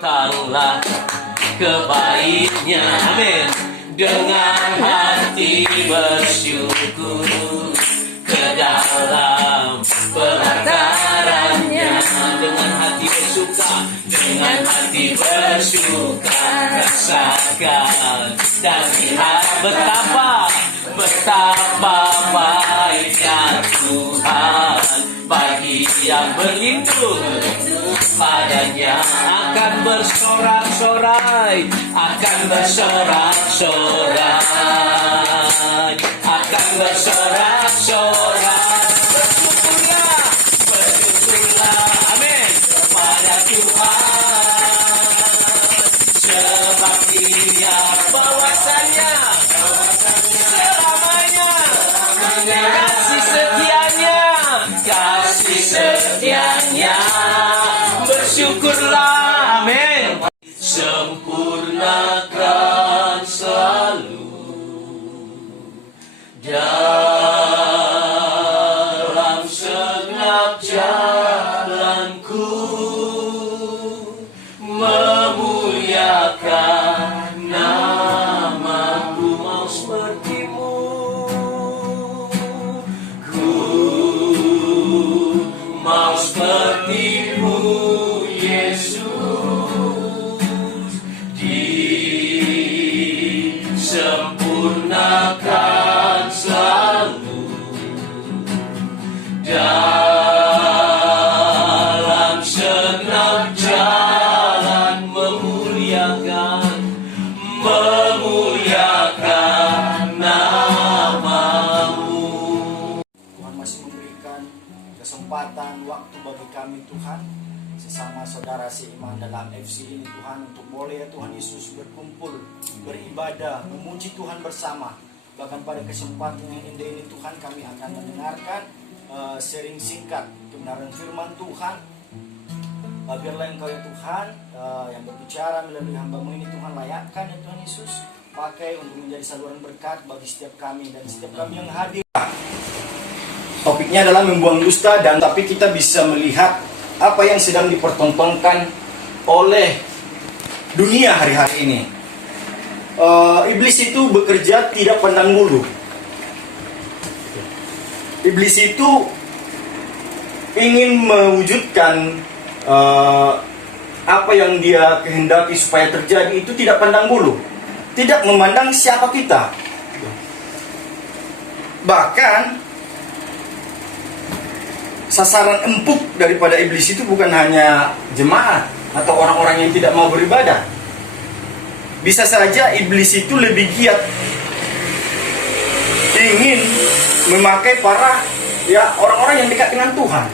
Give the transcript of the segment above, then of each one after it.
Taruhlah kebaiknya, amin. Dengan hati bersyukur ke dalam pelatarannya. Dengan hati bersuka, dengan hati bersuka, rasakan dan lihat betapa baiknya Tuhan bagi yang berlindung padanya. Akan bersorak-sorai, akan bersorak-sorai, akan bersorak-sorai. Bersyukurlah, amin, kepada Tuhan, sebab Dia bahwasanya selamanya kasih setianya. Bersyukurlah, amin. Sempurnakan selalu dalam segenap jalanku, memuliakan namaku, mau sepertimu. Ku mau sepertimu, Yesus, disempurnakan selalu dalam segenap jalan, memuliakan namamu. Tuhan masih memberikan kesempatan waktu bagi kami, Tuhan, sesama saudara seiman dalam FC ini, Tuhan, untuk boleh ya Tuhan Yesus berkumpul, beribadah, memuji Tuhan bersama. Bahkan pada kesempatan yang indah ini, Tuhan, kami akan mendengarkan sharing singkat kebenaran firman Tuhan. Biarlah Engkau ya Tuhan yang berbicara melalui hamba-Mu ini, Tuhan, layakkan ya Tuhan Yesus, pakai untuk menjadi saluran berkat bagi setiap kami dan setiap kami yang hadir. Topiknya adalah membuang dusta, dan tapi kita bisa melihat apa yang sedang dipertontonkan oleh dunia hari-hari ini. Iblis itu bekerja tidak pandang bulu. Iblis itu ingin mewujudkan apa yang dia kehendaki supaya terjadi itu tidak pandang bulu, tidak memandang siapa kita. Bahkan sasaran empuk daripada iblis itu bukan hanya jemaat atau orang-orang yang tidak mau beribadah. Bisa saja iblis itu lebih giat ingin memakai para orang-orang yang dekat dengan Tuhan.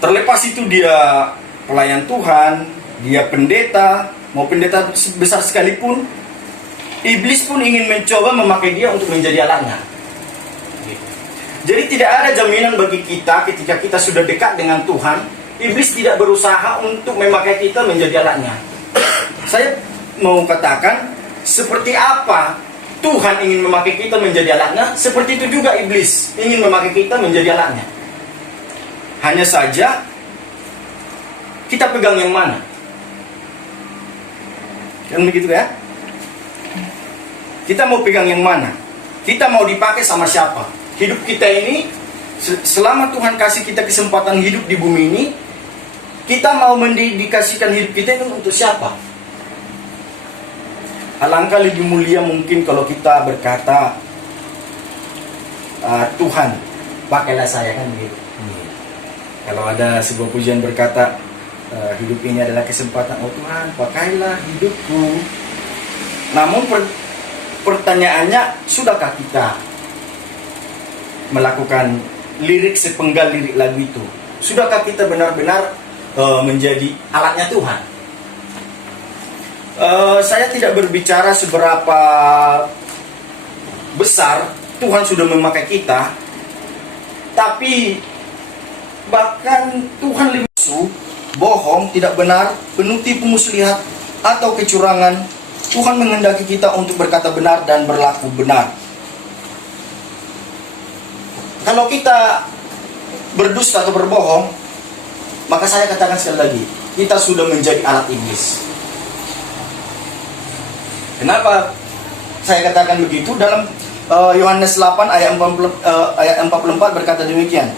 Terlepas itu dia pelayan Tuhan, dia pendeta, mau pendeta besar sekalipun, iblis pun ingin mencoba memakai dia untuk menjadi alatnya. Jadi tidak ada jaminan bagi kita ketika kita sudah dekat dengan Tuhan, iblis tidak berusaha untuk memakai kita menjadi alatnya. Saya mau katakan, seperti apa Tuhan ingin memakai kita menjadi alatnya, seperti itu juga iblis ingin memakai kita menjadi alatnya. Hanya saja kita pegang yang mana. Kan begitu ya? Kita mau pegang yang mana? Kita mau dipakai sama siapa? Hidup kita ini, selama Tuhan kasih kita kesempatan hidup di bumi ini, kita mau mendedikasikan hidup kita ini untuk siapa? Alangkah lebih mulia mungkin kalau kita berkata, Tuhan, pakailah saya, kan begitu. Kalau ada sebuah pujian berkata, hidup ini adalah kesempatan, oh Tuhan, pakailah hidupku. Namun pertanyaannya, sudahkah kita melakukan lirik sepenggal lirik lagu itu? Sudahkah kita benar-benar menjadi alatnya Tuhan? Saya tidak berbicara seberapa besar Tuhan sudah memakai kita, tapi bahkan Tuhan lebih bohong, tidak benar, penuh tipu muslihat atau kecurangan, Tuhan menghendaki kita untuk berkata benar dan berlaku benar. Kalau kita berdusta atau berbohong, maka saya katakan sekali lagi, kita sudah menjadi alat iblis. Kenapa saya katakan begitu? Dalam Yohanes 8 ayat 44 berkata demikian.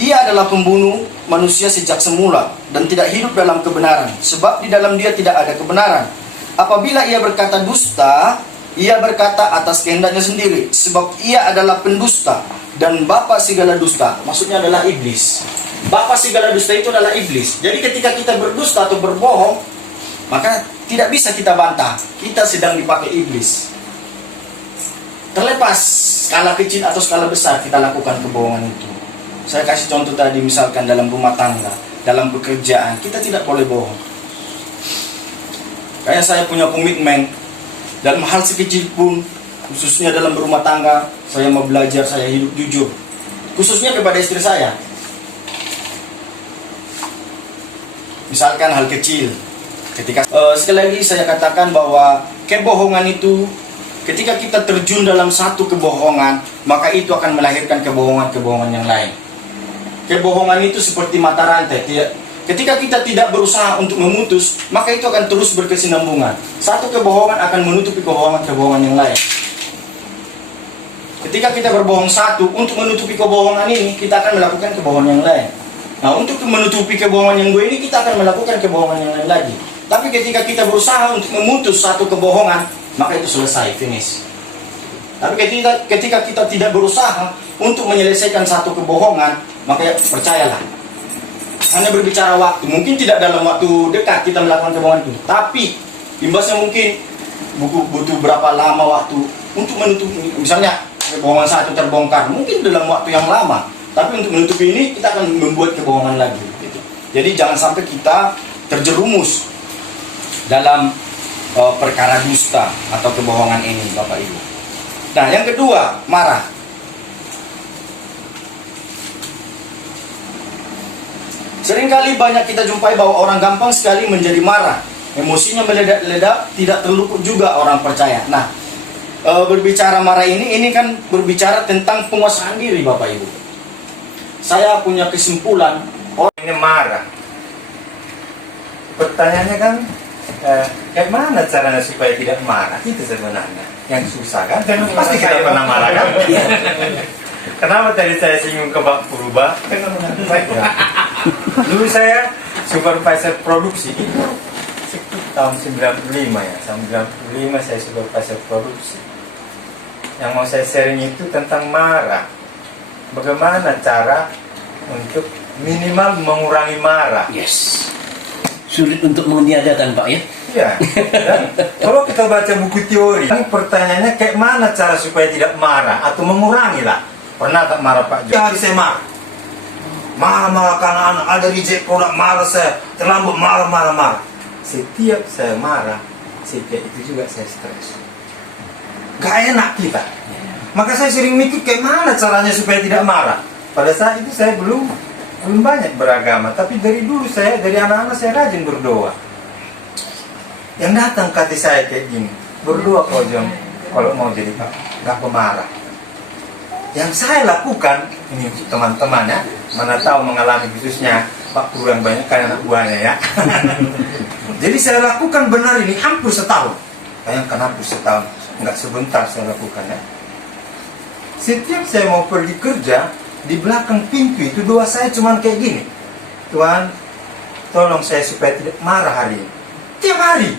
Ia adalah pembunuh manusia sejak semula dan tidak hidup dalam kebenaran, sebab di dalam dia tidak ada kebenaran. Apabila ia berkata dusta, ia berkata atas kehendaknya sendiri, sebab ia adalah pendusta dan bapa segala dusta. Maksudnya adalah iblis. Bapa segala dusta itu adalah iblis. Jadi ketika kita berdusta atau berbohong, maka tidak bisa kita bantah, kita sedang dipakai iblis. Terlepas skala kecil atau skala besar kita lakukan kebohongan itu. Saya kasih contoh tadi, misalkan dalam rumah tangga, dalam pekerjaan, kita tidak boleh bohong. Kayak saya punya komitmen, dalam hal sekecil pun, khususnya dalam berumah tangga, saya mau belajar, saya hidup jujur. Khususnya kepada istri saya. Misalkan hal kecil, ketika sekali lagi saya katakan bahwa kebohongan itu, ketika kita terjun dalam satu kebohongan, maka itu akan melahirkan kebohongan-kebohongan yang lain. Kebohongan itu seperti mata rantai. Ketika kita tidak berusaha untuk memutus, maka itu akan terus berkesinambungan. Satu kebohongan akan menutupi kebohongan-kebohongan yang lain. Ketika kita berbohong satu, untuk menutupi kebohongan ini, kita akan melakukan kebohongan yang lain. Nah, untuk menutupi kebohongan yang dua ini, kita akan melakukan kebohongan yang lain lagi. Tapi ketika kita berusaha untuk memutus satu kebohongan, maka itu selesai, finish. Tapi ketika kita tidak berusaha untuk menyelesaikan satu kebohongan, maka percayalah, hanya berbicara waktu. Mungkin tidak dalam waktu dekat kita melakukan kebohongan itu, tapi imbasnya mungkin butuh berapa lama waktu untuk menutupi. Misalnya kebohongan satu terbongkar, mungkin dalam waktu yang lama, tapi untuk menutupi ini kita akan membuat kebohongan lagi gitu. Jadi jangan sampai kita terjerumus dalam perkara dusta atau kebohongan ini, Bapak Ibu. Nah, yang kedua, marah. Seringkali banyak kita jumpai bahwa orang gampang sekali menjadi marah. Emosinya meledak-ledak, tidak terluput juga orang percaya. Nah, berbicara marah ini kan berbicara tentang penguasaan diri, Bapak Ibu. Saya punya kesimpulan, orang ini marah. Pertanyaannya kan, kayak mana caranya supaya tidak marah? Itu sebenarnya yang susah kan? Pasti kita pernah marah kan? Kenapa tadi saya singgung ke Pak Purba? Dulu saya supervisor produksi itu tahun 95 ya. Tahun 95 saya supervisor produksi. Yang mau saya sharing itu tentang marah. Bagaimana cara untuk minimal mengurangi marah? Yes. Sulit untuk meniadakan, Pak, ya? Iya. Dan kalau kita baca buku teori, ini pertanyaannya kayak mana cara supaya tidak marah atau mengurangi lah. Pernah tak marah Pak Jo? Hari saya marah. Marah-marah karena anak ada reject produk, marah saya, terlambat marah. Setiap saya marah, setiap itu juga saya stres. Gak enak kita. Maka saya sering mikir kayak mana caranya supaya tidak marah. Pada saat itu saya belum banyak beragama, tapi dari dulu dari anak-anak saya rajin berdoa. Yang datang ke hati saya kayak gini, berdoa kalau mau jadi gak pemarah. Yang saya lakukan, ini untuk teman-teman ya, mana tahu mengalami khususnya Pak Pur yang banyak kan anak buahnya ya. Jadi saya lakukan benar ini hampir setahun. Bayangkan hampir setahun, nggak sebentar saya lakukan ya. Setiap saya mau pergi kerja, di belakang pintu itu doa saya cuman kayak gini. Tuhan, tolong saya supaya tidak marah hari ini. Tiap hari.